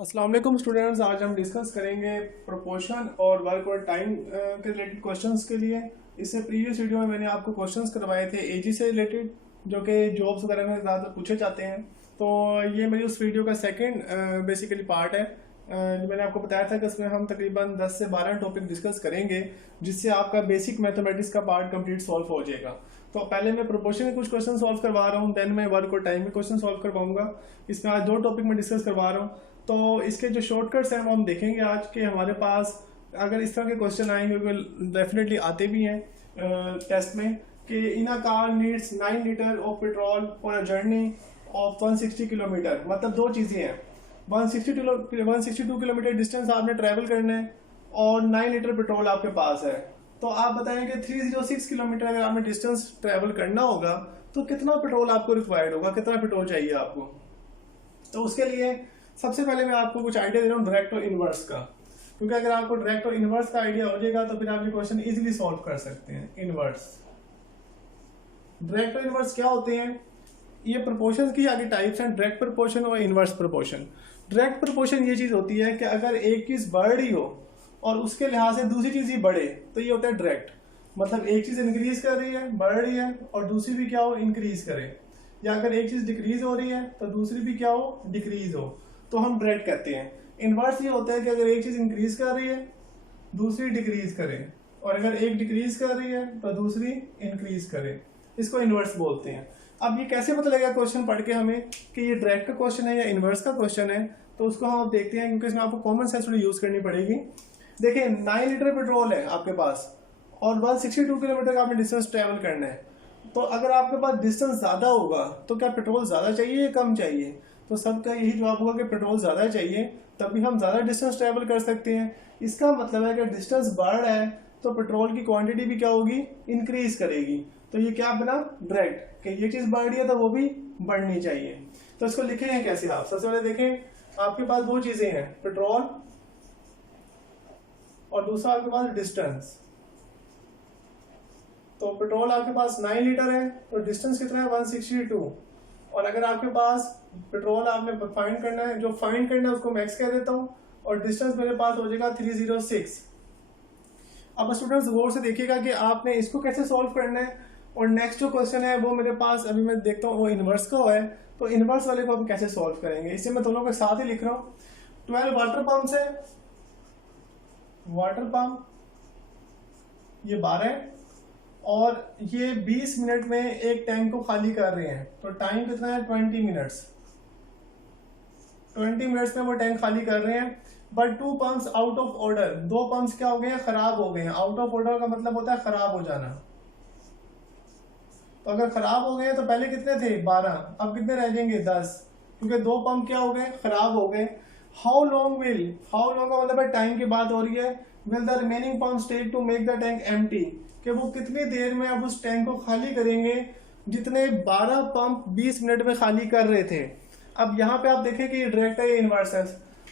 अस्सलाम वालेकुम स्टूडेंट्स, आज हम डिस्कस करेंगे प्रोपोर्शन और वर्क और टाइम के रिलेटेड क्वेश्चंस के लिए। इससे प्रीवियस वीडियो में मैंने आपको क्वेश्चंस करवाए थे एजी से रिलेटेड, जो कि जॉब्स वगैरह में ज़्यादा पूछे जाते हैं। तो ये मेरी उस वीडियो का सेकंड बेसिकली पार्ट है। मैंने आपको बताया था कि इसमें हम तकरीबन 10 से 12 टॉपिक डिस्कस करेंगे, जिससे आपका बेसिक मैथमेटिक्स का पार्ट कंप्लीट सॉल्व हो जाएगा। तो पहले मैं प्रोपोर्शन के कुछ क्वेश्चन सॉल्व करवा रहा हूँ, देन मैं वर्क और टाइम के क्वेश्चन सॉल्व करवाऊंगा। इसमें आज 2 टॉपिक में डिस्कस करवा रहा हूँ। तो इसके जो शॉर्टकट्स हैं वो हम देखेंगे आज के हमारे पास। अगर इस तरह के क्वेश्चन आएंगे, डेफिनेटली आते भी हैं टेस्ट में, कि in a car needs 9 litre of petrol for a journey of 160 kilometre. मतलब दो चीज़ें हैं, 162 किलोमीटर डिस्टेंस आपने ट्रैवल करना है और 9 लीटर पेट्रोल आपके पास है। तो आप बताएं कि 306 किलोमीटर अगर आपने डिस्टेंस ट्रैवल करना होगा तो कितना पेट्रोल आपको रिक्वायर्ड होगा, कितना पेट्रोल चाहिए आपको। तो उसके लिए सबसे पहले मैं आपको कुछ आइडिया दे रहा हूँ डायरेक्ट और इनवर्स का, क्योंकि अगर आपको डायरेक्ट और इनवर्स का आइडिया हो जाएगा तो फिर आप ये क्वेश्चन इजीली सॉल्व कर सकते हैं। इनवर्स, डायरेक्ट और इनवर्स क्या होते हैं? ये प्रोपोर्शन की आगे टाइप्स हैं, डायरेक्ट प्रोपोर्शन और इनवर्स प्रोपोर्शन। डायरेक्ट प्रोपोर्शन ये चीज होती है कि अगर एक चीज बढ़ रही हो और उसके लिहाज से दूसरी चीज ही बढ़े तो ये होता है डायरेक्ट। मतलब एक चीज इंक्रीज कर रही है, बढ़ रही है, और दूसरी भी क्या हो, इंक्रीज करे। या अगर एक चीज डिक्रीज हो रही है तो दूसरी भी क्या हो, डिक्रीज हो, तो हम डायरेक्ट कहते हैं। इनवर्स ये होता है कि अगर एक चीज इंक्रीज कर रही है दूसरी डिक्रीज करे, और अगर एक डिक्रीज कर रही है तो दूसरी इंक्रीज करे, इसको इनवर्स बोलते हैं। अब ये कैसे पता लगेगा क्वेश्चन पढ़ के हमें कि ये डायरेक्ट का क्वेश्चन है या इनवर्स का क्वेश्चन है? तो उसको हम देखते हैं, क्योंकि इसमें आपको कॉमन सेंस थोड़ी यूज करनी पड़ेगी। देखिए 9 लीटर पेट्रोल है आपके पास और 162 किलोमीटर का आपने डिस्टेंस ट्रेवल करना है। तो अगर आपके पास डिस्टेंस ज्यादा होगा तो क्या पेट्रोल ज्यादा चाहिए या कम चाहिए? तो सबका यही जवाब होगा कि पेट्रोल ज्यादा चाहिए, तभी हम ज्यादा डिस्टेंस ट्रेवल कर सकते हैं। इसका मतलब है कि डिस्टेंस बढ़ रहा है तो पेट्रोल की क्वांटिटी भी क्या होगी, इंक्रीज करेगी। तो ये क्या बना, डायरेक्ट, कि ये चीज बढ़ रही है तो वो भी बढ़नी चाहिए। तो इसको लिखेंगे कैसे आप? सबसे पहले देखें, आपके पास दो चीजें हैं, पेट्रोल और दूसरा आपके पास डिस्टेंस। तो पेट्रोल आपके पास 9 लीटर है तो डिस्टेंस कितना है, 162। और अगर आपके पास पेट्रोल आपने फाइंड करना है, जो फाइंड करना है उसको मैक्स कह देता हूं, और डिस्टेंस मेरे पास हो जाएगा 306। अब स्टूडेंट्स गौर से देखिएगा कि आपने इसको कैसे सॉल्व करना है। और नेक्स्ट जो क्वेश्चन है वो मेरे पास अभी मैं देखता हूँ वो इनवर्स का है, तो इनवर्स वाले को हम कैसे सॉल्व करेंगे, इससे मैं दोनों के साथ ही लिख रहा हूँ। 12 वाटर पंप है, वाटर पंप ये 12 और ये 20 मिनट में एक टैंक को खाली कर रहे हैं। तो टाइम कितना है, 20 मिनट्स। 20 मिनट्स में वो टैंक खाली कर रहे हैं। But 2 pumps out of order, 2 pumps क्या हो गए हैं, खराब हो गए हैं। आउट ऑफ ऑर्डर का मतलब होता है खराब हो जाना। तो अगर खराब हो गए तो पहले कितने थे, 12, अब कितने रह जाएंगे, 10, क्योंकि 2 पंप क्या हो गए, खराब हो गए। हाउ लॉन्ग का मतलब है टाइम की बात हो रही है। Will the remaining pumps take to make the tank empty, कि वो कितनी देर में अब उस टैंक को खाली करेंगे जितने 12 पंप 20 मिनट में खाली कर रहे थे। अब यहाँ पे आप देखें कि ये डायरेक्ट है, इनवर्स है।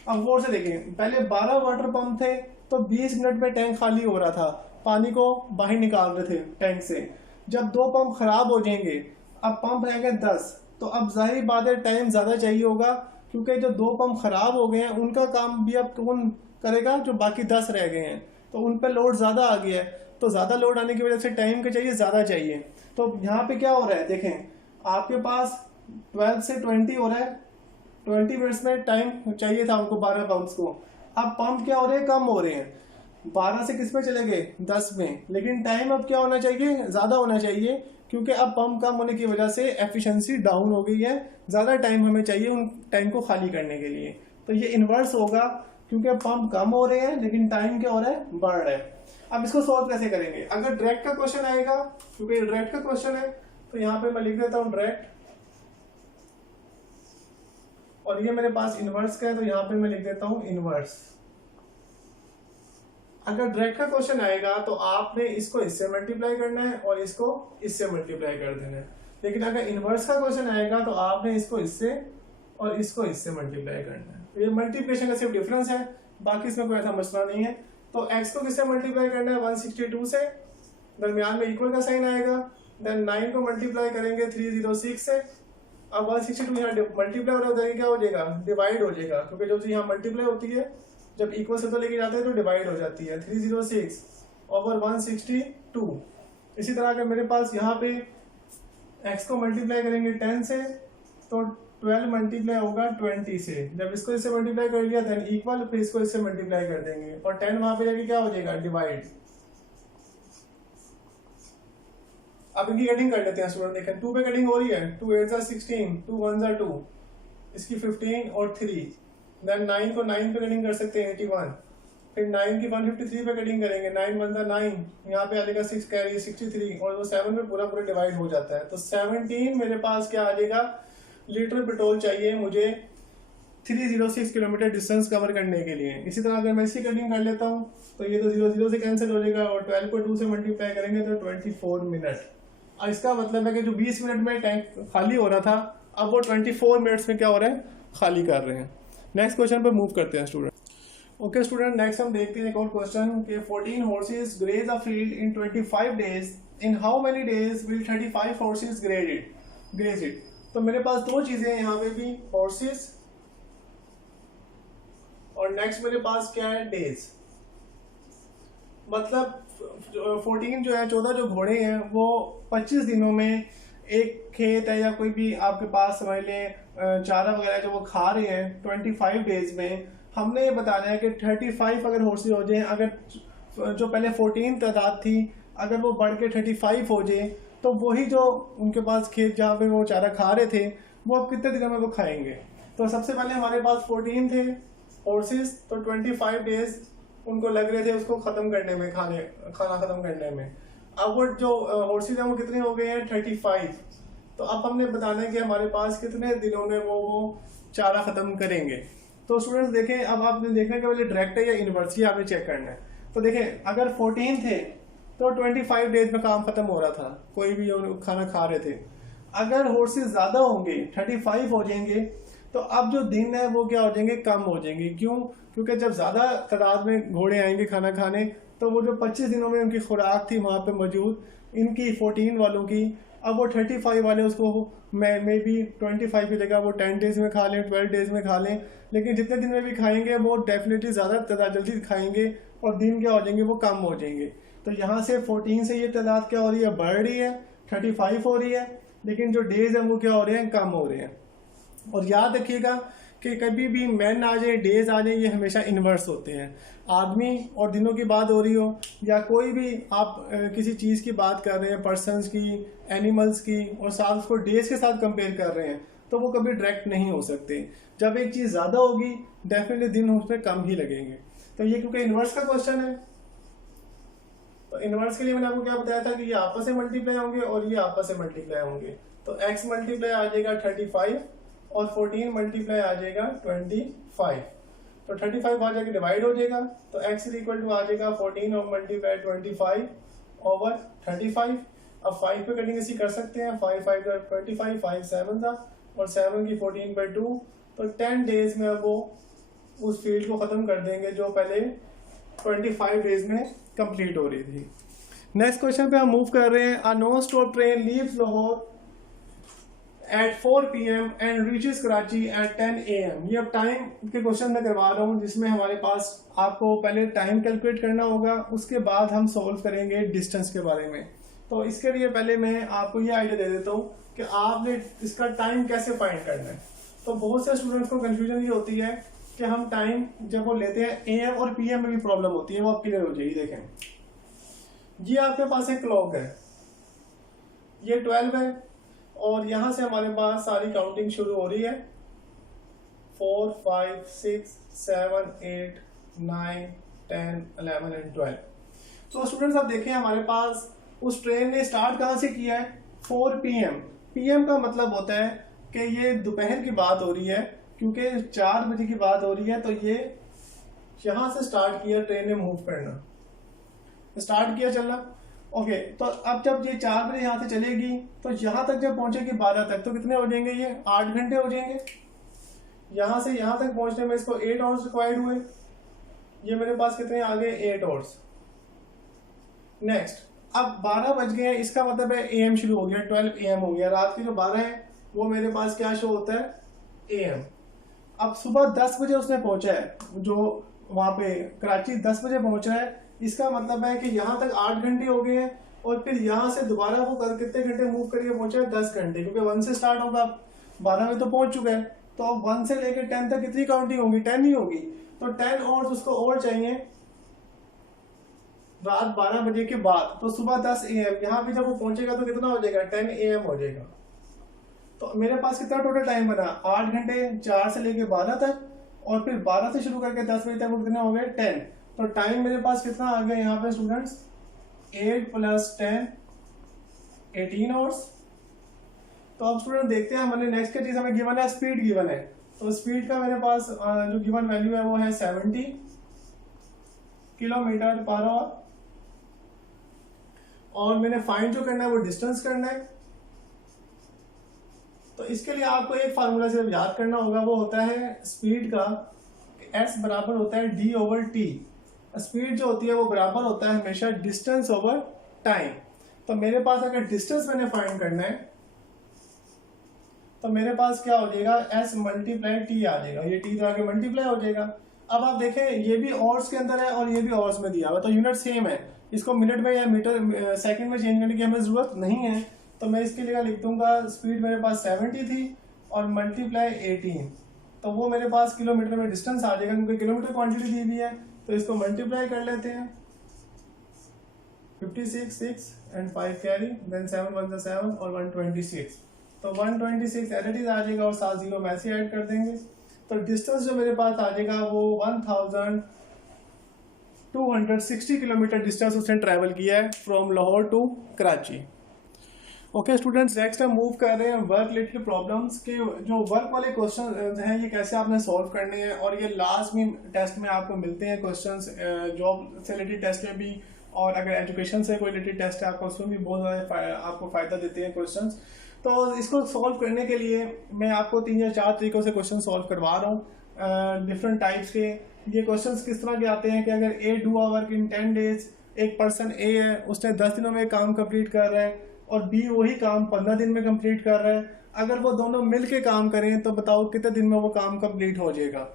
अब गौर से देखें, पहले 12 वाटर पंप थे तो 20 मिनट में टैंक खाली हो रहा था, पानी को बाहर निकाल रहे थे टैंक से। जब 2 पंप खराब हो जाएंगे, अब पंप रह गए 10, तो अब जाहिर बात है टाइम ज्यादा चाहिए होगा, क्योंकि जो 2 पंप खराब हो गए हैं उनका काम भी अब कौन करेगा, जो बाकी 10 रह गए हैं। तो उन पर लोड ज्यादा आ गया है, तो ज्यादा लोड आने की वजह से टाइम का चाहिए, ज्यादा चाहिए। तो यहाँ पे क्या हो रहा है, देखें आपके पास 12 से 20 हो रहा है, 20 मिनट्स में टाइम चाहिए था उनको 12 पंप्स को। अब पंप क्या हो रहे हैं, कम हो रहे हैं, 12 से किस में चले गए, 10 में। लेकिन टाइम अब क्या होना चाहिए, ज्यादा होना चाहिए, क्योंकि अब पंप कम होने की वजह से एफिशिएंसी डाउन हो गई है, ज्यादा टाइम हमें चाहिए उन टैंक को खाली करने के लिए। तो ये इनवर्स होगा, क्योंकि पंप कम हो रहे हैं लेकिन टाइम क्या हो रहा है, बढ़ रहा है। अब इसको सॉल्व कैसे करेंगे? अगर डायरेक्ट का क्वेश्चन आएगा, क्योंकि डायरेक्ट का क्वेश्चन है, तो यहाँ पे मैं लिख देता हूँ डायरेक्ट, और ये मेरे पास इनवर्स का है तो यहाँ पे मैं लिख देता हूँ इनवर्स। अगर डायरेक्ट का क्वेश्चन आएगा तो आपने इसको इससे मल्टीप्लाई करना है और इसको इससे मल्टीप्लाई कर देना है। लेकिन अगर इनवर्स का क्वेश्चन आएगा तो आपने इसको इससे और इसको इससे मल्टीप्लाई करना है। तो ये मल्टीप्लिकेशन का सिर्फ डिफरेंस है, बाकी इसमें कोई ऐसा मसला नहीं है। तो x को किससे मल्टीप्लाई करना है, 162 से, दरमियान में इक्वल का साइन आएगा। देन 9 को मल्टीप्लाई करेंगे 306 से, अब 162 यहाँ मल्टीप्लाई हो रहा है, क्या हो जाएगा, डिवाइड हो जाएगा, क्योंकि जब यहाँ मल्टीप्लाई होती है, जब इक्वल से तो लेके जाते हैं तो डिवाइड हो जाती है। 306 ओवर 162। इसी तरह अगर मेरे पास यहाँ पे x को मल्टीप्लाई करेंगे 10 से तो 12 मल्टीप्लाई होगा 20 से। जब इसको इससे मल्टीप्लाई कर लिया देन इक्वल, फिर इसको इससे मल्टीप्लाई कर देंगे और 10 वहां पे जाके क्या हो जाएगा, डिवाइड। अब इनकी कटिंग कर लेते हैं स्टूडेंट, देखें 2 पे कटिंग हो रही है, 2 8 जा 16, 2 1 जा 2, इसकी 15 और 3, देन 9 को 9 पे कटिंग कर सकते हैं 81, फिर 9 की 153 पे कटिंग करेंगे, 9 1 जा 9, यहाँ पे आ जाएगा 6 कैरी 63 और वो 7 में पूरा पूरा डिवाइड हो जाता है। तो 17 मेरे पास क्या आ जाएगा, लीटर पेट्रोल चाहिए मुझे 306 किलोमीटर डिस्टेंस कवर करने के लिए। इसी तरह अगर मैं इसी कटिंग कर लेता हूँ तो ये तो 0 0 से कैंसिल हो जाएगा और 12 को 2 से मल्टीप्लाई करेंगे तो 24 मिनट। और इसका मतलब है कि जो 20 मिनट में टैंक खाली हो रहा था, अब वो 24 मिनट्स में क्या हो रहा है, खाली कर रहे हैं। नेक्स्ट क्वेश्चन पे मूव करते हैं स्टूडेंट। ओके स्टूडेंट, नेक्स्ट हम देखते हैं एक और क्वेश्चन कि 14 horses graze a field in 25 days. In how many days will 35 horses graze it? तो मेरे पास दो चीजें हैं यहाँ पे भी, horses और नेक्स्ट मेरे पास क्या है, डेज। मतलब 14 जो है, 14 जो घोड़े हैं वो 25 दिनों में एक खेत है या कोई भी आपके पास समझ लें चारा वगैरह जो वो खा रहे हैं 25 डेज में। हमने ये बताना है कि 35 अगर हॉर्सेस हो जाए, अगर जो पहले 14 तादाद थी अगर वो बढ़ के 35 हो जाए तो वही जो उनके पास खेत जहाँ पे वो चारा खा रहे थे वो अब कितने दिनों में वो खाएंगे। तो सबसे पहले हमारे पास 14 थे हॉर्सेस, तो 25 डेज उनको लग रहे थे उसको खत्म करने में, खाना खत्म करने में। अब वो जो हॉर्सेस हैं वो कितने हो गए हैं, 35। तो अब हमने बताना है कि हमारे पास कितने दिनों में वो चारा खत्म करेंगे। तो स्टूडेंट्स देखें, अब आपने देखना है कि पहले डायरेक्ट है या इन्वर्सली आपने चेक करना है। तो देखें अगर 14 थे तो 25 डेज में काम खत्म हो रहा था, कोई भी खाना खा रहे थे। अगर हॉर्सेस ज्यादा होंगे 35 हो जाएंगे तो अब जो दिन है वो क्या हो जाएंगे, कम हो जाएंगे। क्यों? क्योंकि जब ज्यादा तादाद में घोड़े आएंगे खाना खाने तो वो जो 25 दिनों में उनकी खुराक थी वहां पे मौजूद, इनकी 14 वालों की, अब वो 35 वाले उसको मे बी 25 की जगह वो 10 डेज में खा लें, 12 डेज में खा लें, लेकिन जितने दिन में भी खाएंगे वो डेफिनेटली ज़्यादा जल्दी खाएंगे और दिन क्या हो जाएंगे, वो कम हो जाएंगे। तो यहाँ से 14 से ये तादाद क्या हो रही है, बढ़ रही है, 35 हो रही है, लेकिन जो डेज हैं वो क्या हो रहे हैं, कम हो रहे हैं। और याद रखिएगा कि कभी भी मैन आ जाए, डेज आ जाए, ये हमेशा इन्वर्स होते हैं। आदमी और दिनों की बात हो रही हो या कोई भी आप किसी चीज़ की बात कर रहे हैं, पर्सन्स की, एनिमल्स की, और साथ उसको डेज के साथ कंपेयर कर रहे हैं तो वो कभी डायरेक्ट नहीं हो सकते। जब एक चीज़ ज़्यादा होगी डेफिनेटली दिन उस पर कम ही लगेंगे। तो ये क्योंकि इन्वर्स का क्वेश्चन है, तो इन्वर्स के लिए मैंने आपको क्या बताया था कि ये आपस में मल्टीप्लाई होंगे और ये आपस से मल्टीप्लाई होंगे। तो x मल्टीप्लाई आ जाएगा 35 और 14 मल्टीप्लाई आ जाएगा 25। तो 35 आ जाके डिवाइड हो जाएगा तो x इक्वल टू आ जाएगा 14 और मल्टीप्लाई 25 ओवर 35। अब 5 पे कटिंग इसी कर सकते हैं, 5 5 का 25, 5 7 था और 7 की 14/2। तो 10 डेज में वो उस फील्ड को खत्म कर देंगे जो पहले 25 डेज में कंप्लीट हो रही थी। नेक्स्ट क्वेश्चन पे हम मूव कर रहे हैं। A non stop train leaves Lahore at 4 PM and reaches Karachi at 10 AM। ये अब टाइम के क्वेश्चन मैं करवा रहा हूँ जिसमें हमारे पास आपको पहले टाइम कैलकुलेट करना होगा, उसके बाद हम सॉल्व करेंगे डिस्टेंस के बारे में। तो इसके लिए पहले मैं आपको ये आइडिया दे देता हूँ कि आपने इसका टाइम कैसे फाइंड करना है। तो बहुत से स्टूडेंट्स को कंफ्यूजन ये होती है कि हम टाइम जब वो लेते हैं AM और PM में भी प्रॉब्लम होती है, वो आप क्लियर हो जाएगी। देखें ये आपके पास एक क्लॉक है, ये 12 है और यहां से हमारे पास सारी काउंटिंग शुरू हो रही है 4 5 6 7 8 9 10 11 एंड 12। तो स्टूडेंट्स आप देखें हमारे पास उस ट्रेन ने स्टार्ट कहां से किया है, 4 PM। PM का मतलब होता है कि ये दोपहर की बात हो रही है, क्योंकि 4 बजे की बात हो रही है। तो ये यहां से स्टार्ट किया ट्रेन ने मूव करना, स्टार्ट किया चलना। ओके तो अब जब ये 4 बजे यहाँ से चलेगी तो यहाँ तक जब पहुंचेगी 12 तक तो कितने हो जाएंगे, ये 8 घंटे हो जाएंगे। यहाँ से यहाँ तक पहुंचने में इसको 8 आवर्स रिक्वायर्ड हुए, ये मेरे पास कितने आ गए, 8 आवर्स। नेक्स्ट अब 12 बज गए, इसका मतलब है AM शुरू हो गया, 12 AM हो गया। रात के जो 12 है वो मेरे पास क्या शो होता है AM। अब सुबह 10 बजे उसने पहुंचा है, जो वहां पे कराची 10 बजे पहुंचा है, इसका मतलब है कि यहाँ तक 8 घंटे हो गए हैं, और फिर यहाँ से दोबारा वो कितने घंटे मूव करके पहुंचा है, 10 घंटे, क्योंकि 1 से स्टार्ट होगा, 12 में तो पहुंच चुका है, तो अब 1 से लेकर 10 तक कितनी काउंटिंग होगी, 10 ही होगी। तो 10 और उसको और चाहिए रात 12 बजे के बाद, तो सुबह 10 AM। यहाँ पे जब वो पहुंचेगा तो कितना हो जाएगा, 10 AM हो जाएगा। तो मेरे पास कितना टोटल टाइम बना, 8 घंटे, 4 से लेके 12 तक, और फिर 12 से शुरू करके 10 बजे तक वो कितने हो गए, 10। तो टाइम मेरे पास कितना आ गया यहाँ पे स्टूडेंट्स, 8 + 10 18 आवर्स। तो अब स्टूडेंट देखते हैं, मैंने नेक्स्ट का चीज हमें गिवन है, स्पीड गिवन है। तो स्पीड का मेरे पास जो गिवन वैल्यू है वो है 70 km/h, और मैंने फाइंड जो करना है वो डिस्टेंस करना है। तो इसके लिए आपको एक फार्मूला सिर्फ याद करना होगा, वो होता है स्पीड का S बराबर होता है D/T। स्पीड जो होती है वो बराबर होता है हमेशा डिस्टेंस ओवर टाइम। तो मेरे पास अगर डिस्टेंस मैंने फाइंड करना है तो मेरे पास क्या हो जाएगा, S × T आ जाएगा, ये T तो आगे मल्टीप्लाई हो जाएगा। अब आप देखें ये भी ऑर्स के अंदर है और ये भी ऑर्स में दिया हुआ, तो यूनिट सेम है, इसको मिनट में या मीटर सेकंड में चेंज करने की हमें जरूरत नहीं है। तो मैं इसके लिए लिख दूंगा, स्पीड मेरे पास 70 थी और मल्टीप्लाई 18, तो वो मेरे पास किलोमीटर में डिस्टेंस आ जाएगा, क्योंकि किलोमीटर क्वांटिटी दी हुई है, तो इसको मल्टीप्लाई कर लेते हैं। 56 6 एंड 5 कैरी, देन 7 1 7 और 126, तो 126 एज इट इज आ जाएगा, और 7 0 में ऐसे ऐड कर देंगे। तो डिस्टेंस जो मेरे पास आ जाएगा वो 1260 किलोमीटर डिस्टेंस उसने ट्रैवल किया है from Lahore to Karachi. Okay students, next हम मूव कर रहे हैं वर्क रिलेटेड प्रॉब्लम्स के। जो वर्क वाले क्वेश्चन हैं ये कैसे आपने सॉल्व करने हैं, और ये लाजमी टेस्ट में आपको मिलते हैं क्वेश्चंस, जॉब से रिलेटेड टेस्ट में भी, और अगर एजुकेशन से कोई रिलेटेड टेस्ट है आपको उसमें भी बहुत ज़्यादा आपको फ़ायदा देते हैं क्वेश्चंस। तो इसको सॉल्व करने के लिए मैं आपको 3 या 4 तरीकों से क्वेश्चन सॉल्व करवा रहा हूँ, डिफरेंट टाइप्स के। ये क्वेश्चंस किस तरह के आते हैं कि अगर A do a work in 10 days, एक पर्सन ए है उसने 10 दिनों में काम कंप्लीट कर रहा है, और बी वही काम 15 दिन में कंप्लीट कर रहा है, अगर वो दोनों मिल के काम करें तो बताओ कितने दिन में वो काम कंप्लीट हो जाएगा।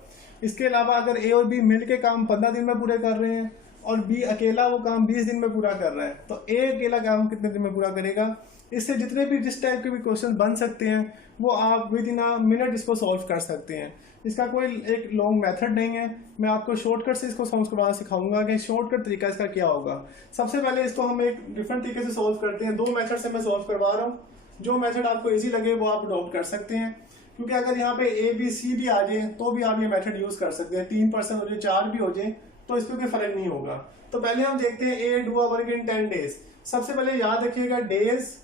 इसके अलावा अगर ए और बी मिल के काम 15 दिन में पूरे कर रहे हैं और बी अकेला वो काम 20 दिन में पूरा कर रहा है, तो ए अकेला काम कितने दिन में पूरा करेगा। इससे जितने भी जिस टाइप के भी क्वेश्चन बन सकते हैं वो आप विद इन अ मिनट इसको सॉल्व कर सकते हैं। इसका कोई एक लॉन्ग मेथड नहीं है, मैं आपको शॉर्टकट से इसको सॉल्व करवाना सिखाऊंगा कि शॉर्टकट तरीका इसका क्या होगा। सबसे पहले इसको हम एक डिफरेंट तरीके से सॉल्व करते हैं, 2 मेथड से मैं सॉल्व करवा रहा हूँ, जो मेथड आपको इजी लगे वो आप अडॉप्ट कर सकते हैं, क्योंकि अगर यहाँ पे ABC भी आ जाए तो भी आप ये मेथड यूज कर सकते हैं, 3% हो जाए 4 भी हो जाए तो इस पर कोई फर्क नहीं होगा। तो पहले हम देखते हैं A do a work in 10 days. सबसे पहले याद रखिएगा डेज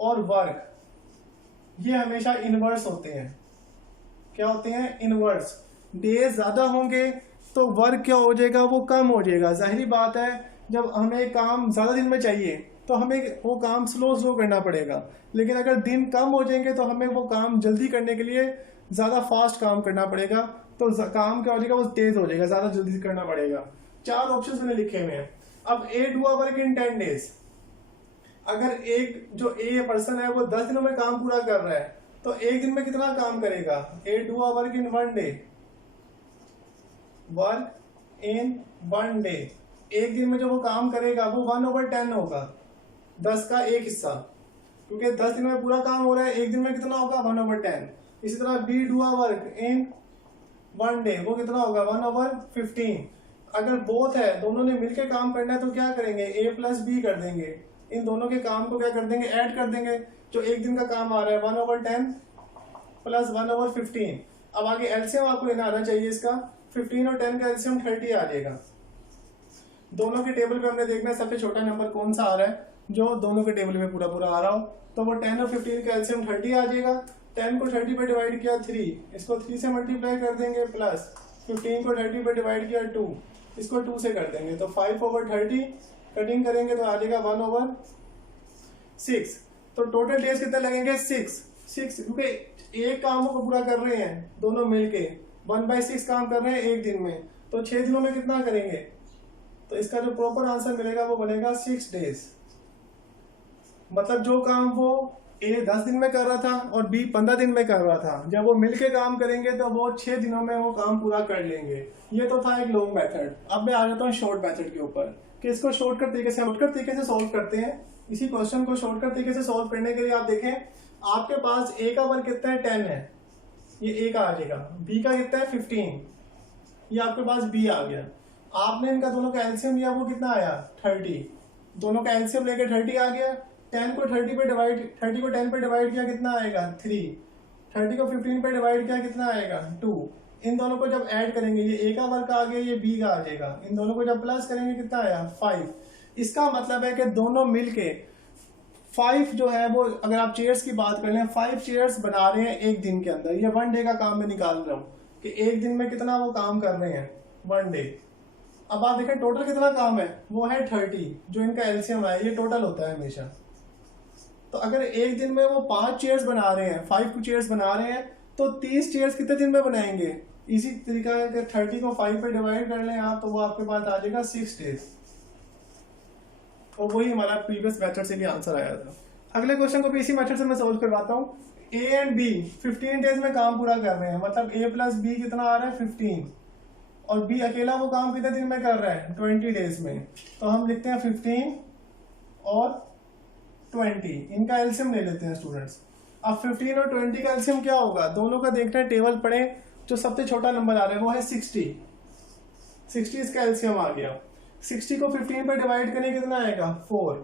और वर्क ये हमेशा इनवर्स होते हैं। क्या होते हैं, इनवर्स। डेज ज्यादा होंगे तो वर्क क्या हो जाएगा, वो कम हो जाएगा। जाहिर बात है जब हमें काम ज्यादा दिन में चाहिए तो हमें वो काम स्लो करना पड़ेगा, लेकिन अगर दिन कम हो जाएंगे तो हमें वो काम जल्दी करने के लिए ज्यादा फास्ट काम करना पड़ेगा, तो काम क्या हो जाएगा, वो तेज हो जाएगा, ज्यादा जल्दी करना पड़ेगा। 4 ऑप्शंस मैंने लिखे हुए हैं। अब A do a work in 10 days, अगर एक जो ए पर्सन है वो 10 दिनों में काम पूरा कर रहा है तो एक दिन में कितना काम करेगा, A do a work in 1 day, work in 1 day, एक दिन में जो वो काम करेगा वो 1/10 होगा, 10 का एक हिस्सा, क्योंकि 10 दिन में पूरा काम हो रहा है, एक दिन में कितना होगा 1/10। इसी तरह B do a work in 1 day, वो कितना होगा 1/15। अगर बोथ है, दोनों ने मिलकर काम करना है तो क्या करेंगे, ए प्लस बी कर देंगे, इन दोनों के काम को क्या कर देंगे, ऐड कर देंगे। जो एक दिन का काम आ रहा है 1/10 प्लस 1/15। अब आगे एलसीएम आपको लेना आना चाहिए इसका, 15 और 10 का एलसीएम 30 आ जाएगा। दोनों के टेबल पे हमने देखना है सबसे छोटा नंबर कौन सा आ रहा है, जो दोनों के टेबल में पूरा आ रहा हो, तो वो 10 और 15 का एलसीएम 30 आ जाएगा। 10 को 30 पे डिवाइड किया 3, इसको 3 से मल्टीप्लाई कर देंगे, प्लस 15 को 30 पे डिवाइड किया 2, इसको 2 से कर देंगे, तो 5/30 कटिंग करेंगे तो आ जाएगा 1/6। तो टोटल डेज कितने लगेंगे, 6, क्योंकि एक काम को पूरा कर रहे हैं दोनों मिलके, 1/6 काम कर रहे हैं एक दिन में, तो 6 दिनों में कितना करेंगे, तो इसका जो प्रॉपर आंसर मिलेगा वो बनेगा 6 डेज। मतलब जो काम वो ए 10 दिन में कर रहा था और बी 15 दिन में कर रहा था। जब वो मिलके काम करेंगे तो वो 6 दिनों में वो काम पूरा कर लेंगे। ये तो था एक लॉन्ग मेथड। अब मैं आ जाता हूँ शॉर्ट मेथड के ऊपर कि इसको शॉर्टकट तरीके से सॉल्व करते हैं। इसी क्वेश्चन को शॉर्टकट तरीके से सॉल्व करने के लिए आप देखें, आपके पास ए का वर्ग कितना है 10 है, ये ए का आ जाएगा। बी का कितना है 15, ये आपके पास बी आ गया। आपने इनका दोनों का एलसीएम लिया, वो कितना आया 30। दोनों का एलसीएम लेके 30 आ गया। 10 को 30 पे डिवाइड 30 को 10 पे डिवाइड किया कितना आएगा 3। 30 को 15 पे डिवाइड किया कितना आएगा 2। इन दोनों को जब ऐड करेंगे, ये ए का वर्ग आ गया, ये बी का आ जाएगा। इन दोनों को जब प्लस करेंगे कितना आया 5। इसका मतलब है कि दोनों मिलके 5 जो है वो, अगर आप चेयर्स की बात कर लें, 5 चेयर्स बना रहे हैं एक दिन के अंदर। ये 1 डे का काम मैं निकाल रहा हूँ कि एक दिन में कितना वो काम कर रहे हैं 1 डे। अब आप देखें टोटल कितना काम है, वो है 30, जो इनका एलसीएम है, ये टोटल होता है हमेशा। तो अगर एक दिन में वो 5 चेयर्स बना रहे हैं, 5 चेयर्स बना रहे हैं, तो 30 चेयर्स कितने दिन में बनाएंगे। इसी तरीका है, 30 को 5 पे डिवाइड कर लें आप, तो वो आपके पास आ जाएगा 6 डेज। और वही हमारा प्रीवियस मेथड से भी आंसर आया था। अगले क्वेश्चन को भी इसी मेथड से मैं सोल्व करवाता हूँ। ए एंड बी 15 डेज में काम पूरा कर रहे हैं, मतलब ए प्लस बी कितना आ रहा है 15, और बी अकेला वो काम कितने दिन में कर रहा है 20 डेज में। तो हम लिखते हैं 15 और 20, इनका एलसीएम ले लेते हैं स्टूडेंट्स। अब 15 और 20 का एलसीएम क्या होगा, दोनों का देखते हैं, टेबल पढ़े, जो सबसे छोटा नंबर आ रहा है वो है 60 इसका एलसीएम आ गया। 60 को 15 पे डिवाइड करें कितना आएगा 4,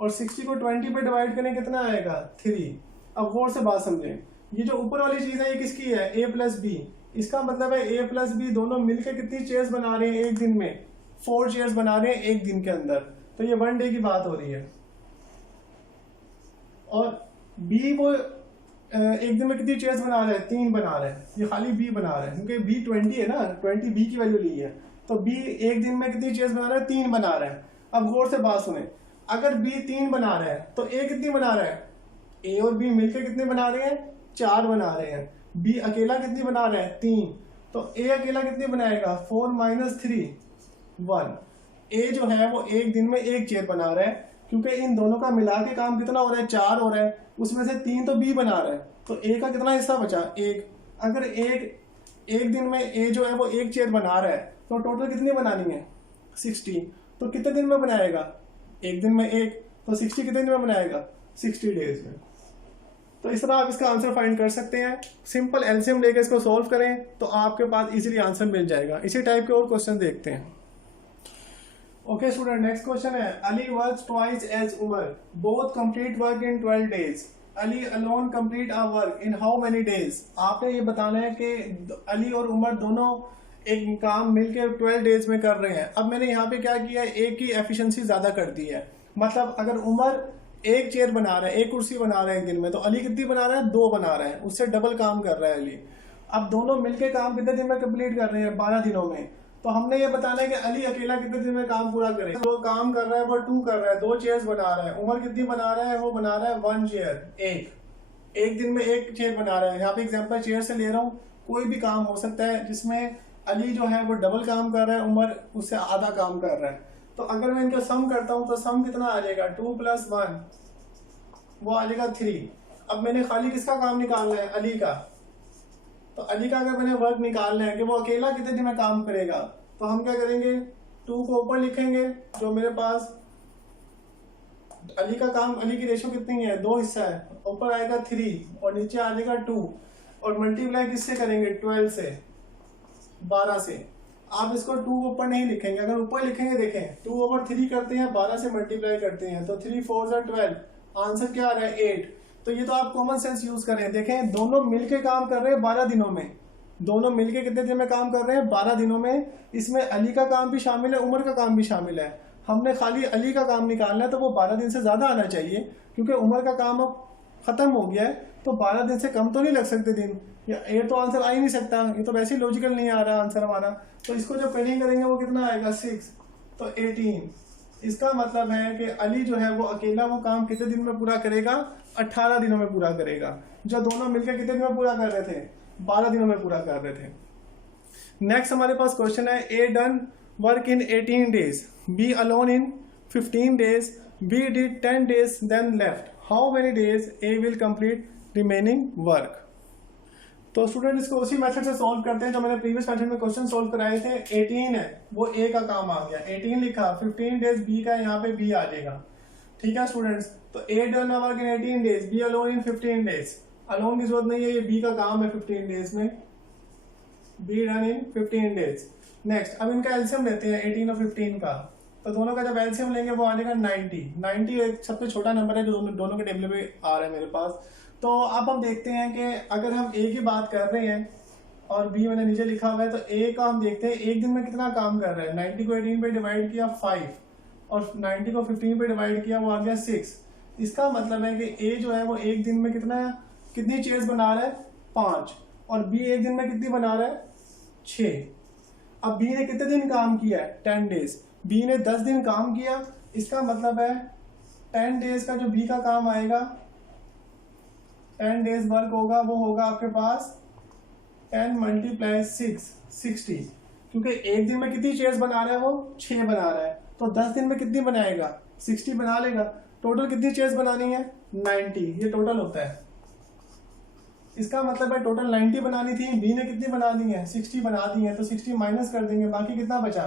और 60 को 20 पे डिवाइड करें कितना आएगा 3। अब गौर से बात समझें, ये जो ऊपर वाली चीज है ये किसकी है, ए प्लस बी। इसका मतलब है ए प्लस बी दोनों मिलकर कितनी चेयर्स बना रहे हैं एक दिन में, 4 चेयर्स बना रहे हैं एक दिन के अंदर। तो ये 1 डे की बात हो रही है। और बी वो एक दिन में कितनी चेयर्स बना रहे हैं, 3 बना रहे हैं। ये खाली बी बना रहे हैं क्योंकि बी 20 है ना, 20 बी की वैल्यू ली है। तो बी एक दिन में कितनी चेयर्स बना रहा है, 3 बना रहा है। अब गौर से बात सुने, अगर बी 3 बना रहा है तो ए कितनी बना रहा है, ए और बी मिलकर कितने बना रहे हैं 4 बना रहे हैं। बी अकेला कितनी बना रहा है 3, तो ए अकेला कितनी बनाएगा 4 - 3 1। ए जो है वो एक दिन में एक चेयर बना रहा है, क्योंकि इन दोनों का मिला के काम कितना हो रहा है 4 हो रहा है, उसमें से 3 तो बी बना रहा है, तो ए का कितना हिस्सा बचा 1। अगर एक दिन में ए जो है वो एक चेयर बना रहा है, तो टोटल कितनी बनानी है 60। तो कितने दिन में बनाएगा, एक दिन में एक, तो 60 कितने दिन में बनाएगा 60 डेज में। तो इस तरह आप इसका आंसर फाइंड कर सकते हैं। सिंपल एलसीएम लेकर इसको सॉल्व करें तो आपके पास इजीली आंसर मिल जाएगा। इसी टाइप के और क्वेश्चन देखते हैं। ओके स्टूडेंट, नेक्स्ट क्वेश्चन है, Ali works twice as Umar, both complete work in 12 days, Ali alone complete a work in how many days. आपने ये बताना है कि अली और उमर दोनों एक काम मिलकर 12 डेज में कर रहे हैं। अब मैंने यहाँ पे क्या किया है, एक की एफिशिएंसी ज्यादा कर दी है। मतलब अगर उमर एक चेयर बना रहा है, एक कुर्सी बना रहा है एक दिन में, तो अली कितनी बना रहा है 2 बना रहा है, उससे डबल काम कर रहा है अली। अब दोनों मिलके काम कितने दिन में कंप्लीट कर रहे हैं 12 दिनों में। तो हमने ये बताना है कि अली अकेला कितने दिन में काम पूरा करे। वो काम कर रहा है वो 2 कर रहा है, 2 चेयर्स बना रहा है। उमर कितनी बना रहा है, वो बना रहा है 1 चेयर, एक दिन में एक चेयर बना रहा है। यहाँ पे एग्जांपल चेयर से ले रहा हूँ, कोई भी काम हो सकता है जिसमें अली जो है वो डबल काम कर रहा है, उमर उससे आधा काम कर रहा है। तो अगर मैं इनका सम करता हूँ तो सम कितना आ जाएगा 2 + 1, वो आ जाएगा 3। अब मैंने खाली किसका काम निकालना है, अली का। तो अली का अगर मैंने वर्क निकालना है कि वो अकेला कितने दिन में काम करेगा, तो हम क्या करेंगे 2 को ऊपर लिखेंगे, जो मेरे पास अली का काम, अली की रेशो कितनी है 2 हिस्सा है, ऊपर आएगा 3 और नीचे आ जाएगा 2, और मल्टीप्लाई किससे करेंगे 12 से, 12 से। आप इसको 2 ऊपर नहीं लिखेंगे, अगर ऊपर लिखेंगे देखें 2/3 करते हैं, 12 से मल्टीप्लाई करते हैं, तो 3 4 12, आंसर क्या आ रहा है 8। तो ये तो आप कॉमन सेंस यूज करें, देखें दोनों मिलके काम कर रहे हैं 12 दिनों में, दोनों मिलके कितने दिन में काम कर रहे हैं 12 दिनों में। इसमें अली का काम भी शामिल है, उमर का काम भी शामिल है। हमने खाली अली का काम निकालना है, तो वो 12 दिन से ज्यादा आना चाहिए, क्योंकि उमर का काम अब खत्म हो गया है, तो 12 दिन से कम तो नहीं लग सकते दिन, ये तो आंसर आ ही नहीं सकता, ये तो वैसे ही लॉजिकल नहीं आ रहा आंसर हमारा। तो इसको जब कटिंग करेंगे वो कितना आएगा 6, तो 18। इसका मतलब है कि अली जो है वो अकेला वो काम कितने दिन में पूरा करेगा 18 दिनों में पूरा करेगा, जो दोनों मिलकर कितने दिन में पूरा कर रहे थे 12 दिनों में पूरा कर रहे थे। नेक्स्ट हमारे पास क्वेश्चन है, A done work in 18 days, B alone in 15 days, B did 10 days then left, how many days A will complete remaining work. तो स्टूडेंट इसको उसी मेथड से सॉल्व करते हैं जो मैंने प्रीवियस मेथड में क्वेश्चन सॉल्व कराए थे। 18 है वो ए का काम आ गया, 18 लिखा, 15 डेज बी का, यहाँ पे बी आ जाएगा। ठीक है स्टूडेंट्स, तो A done work in 18 days, B alone in 15 days. Alone की जरूरत नहीं है, ये बी का काम है 15 डेज में, be done in 15 days. Next अब इनका एलसीएम लेते हैं 18 और 15 का, तो दोनों का जब एलसीएम लेंगे वो आ जाएगा 90। 90 एक सबसे छोटा नंबर है जो दोनों के टेबल पे आ रहा है मेरे पास। तो अब हम देखते हैं कि अगर हम ए की बात कर रहे हैं और बी मैंने नीचे लिखा हुआ है, तो ए का हम देखते हैं एक दिन में कितना काम कर रहा है। 90 को 18 पे डिवाइड किया 5 और 90 को 15 पे डिवाइड किया वो आ गया 6। इसका मतलब है कि ए जो है वो एक दिन में कितनी चेयर्स बना रहा है 5, और बी एक दिन में कितनी बना रहा है 6। अब बी ने कितने दिन काम किया है 10 डेज, बी ने 10 दिन काम किया। इसका मतलब है 10 डेज का जो बी का काम आएगा, 10 डेज वर्क होगा, वो होगा आपके पास 10 × 6 60, क्योंकि एक दिन में कितनी चेयर्स बना रहा है वो 6 बना रहा है, तो 10 दिन में कितनी बनाएगा 60 बना लेगा। टोटल कितनी चेयर्स बनानी है 90, ये टोटल होता है। इसका मतलब है टोटल 90 बनानी थी, बी ने कितनी बनानी है 60 बना दी है, तो 60 माइनस कर देंगे, बाकी कितना बचा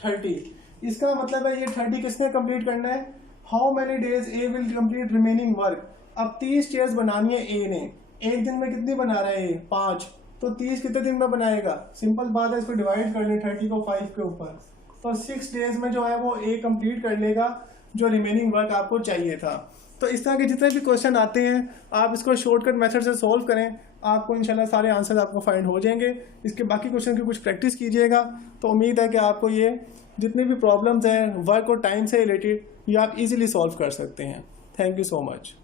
30। इसका मतलब है ये 30 किसने कंप्लीट करना है, how many days A will complete remaining work. अब 30 चेयर्स बनानी है ए ने, एक दिन में कितनी बना रहा है ये 5, तो 30 कितने दिन में बनाएगा, सिंपल बात है, इसको डिवाइड कर ले 30 को 5 के ऊपर, तो 6 डेज में जो है वो ए कंप्लीट कर लेगा जो रिमेनिंग वर्क आपको चाहिए था। तो इस तरह के जितने भी क्वेश्चन आते हैं आप इसको शॉर्टकट मेथड से सॉल्व करें, आपको इंशाल्लाह सारे आंसर आपको फाइंड हो जाएंगे। इसके बाकी क्वेश्चन की कुछ प्रैक्टिस कीजिएगा, तो उम्मीद है कि आपको ये जितनी भी प्रॉब्लम्स हैं वर्क और टाइम से रिलेटेड ये आप इजीली सॉल्व कर सकते हैं। Thank you so much.